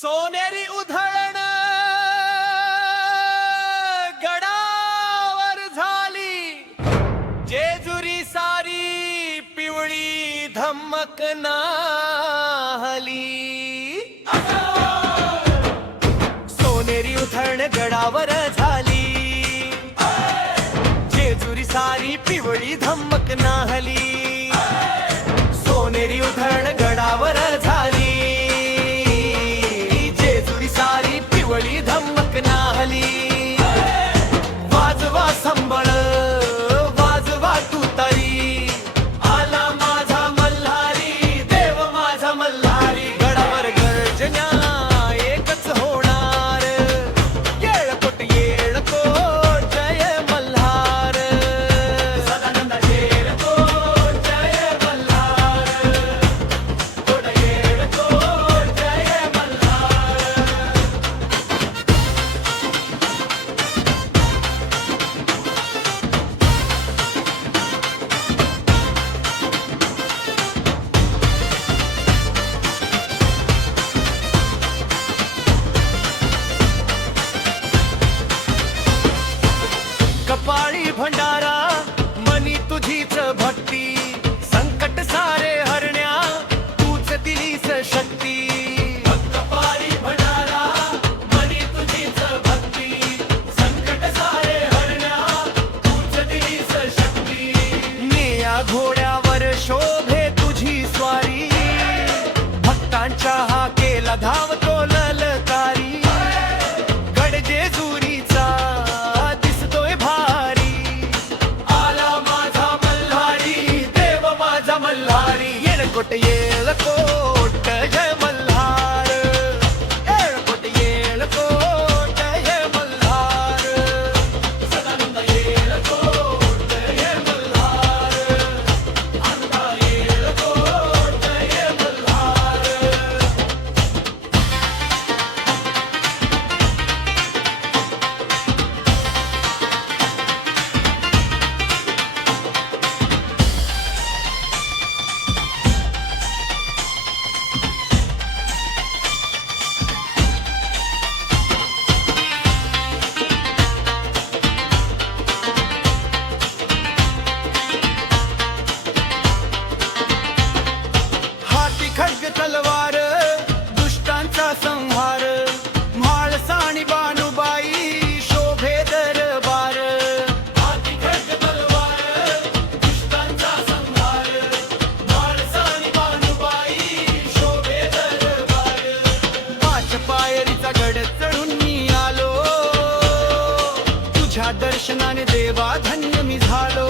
सोनेरी उधळण गडावर झाली, जेजुरी सारी पिवळी धम्मक नाहली। सोनेरी उधळण गडावर झाली, जेजुरी सारी पिवळी धम्मक नाहली। सोनेरी उधळण गडावर झाली, पिवळी धम्मक नाहली। वाजवा संबळ वाजवा तुतारी, आला माझा मल्हारी देव माझा मल्हारी। गडावर गर्जन्या एकच होणार, येळकोट येळकोट जय मल्हार। सदानंद येळकोट जय मल्हार, कोट येळकोट जय मल्हार। कपाळी भंडारा मनी तुझीच भक्ती, संकट सारे हरण्या तूच दिलीस शक्ती। कपाळी भंडारा मनी तुझीच भक्ती, संकट सारे हरण्या तूच दिलीस शक्ती। निळ्या घोड्यावर शोभे तुझी स्वारी, भक्तांच्या हाकेला धावतो ललकारी। गड जेजुरीचा दिसतोय भारी, आला माझा मल्हारी देव माझा मल्हारी। येळकोट येळकोट जय मल्हार, येळकोट येळकोट जय मल्हार। सदानंद येळकोट जय मल्हार, आनंद येळकोट जय मल्हार। हाती खड्ग तलवार दुष्टांचा संहार, म्हाळसा आणि बानुबाई शोभे दरबार। हाती खड्ग तलवार दुष्टांचा संहार, म्हाळसा आणि बानुबाई शोभे दरबार। पाच पायरीचा गड चढून मी आलो, तुझ्या दर्शनाने देवा धन्य मी झालो।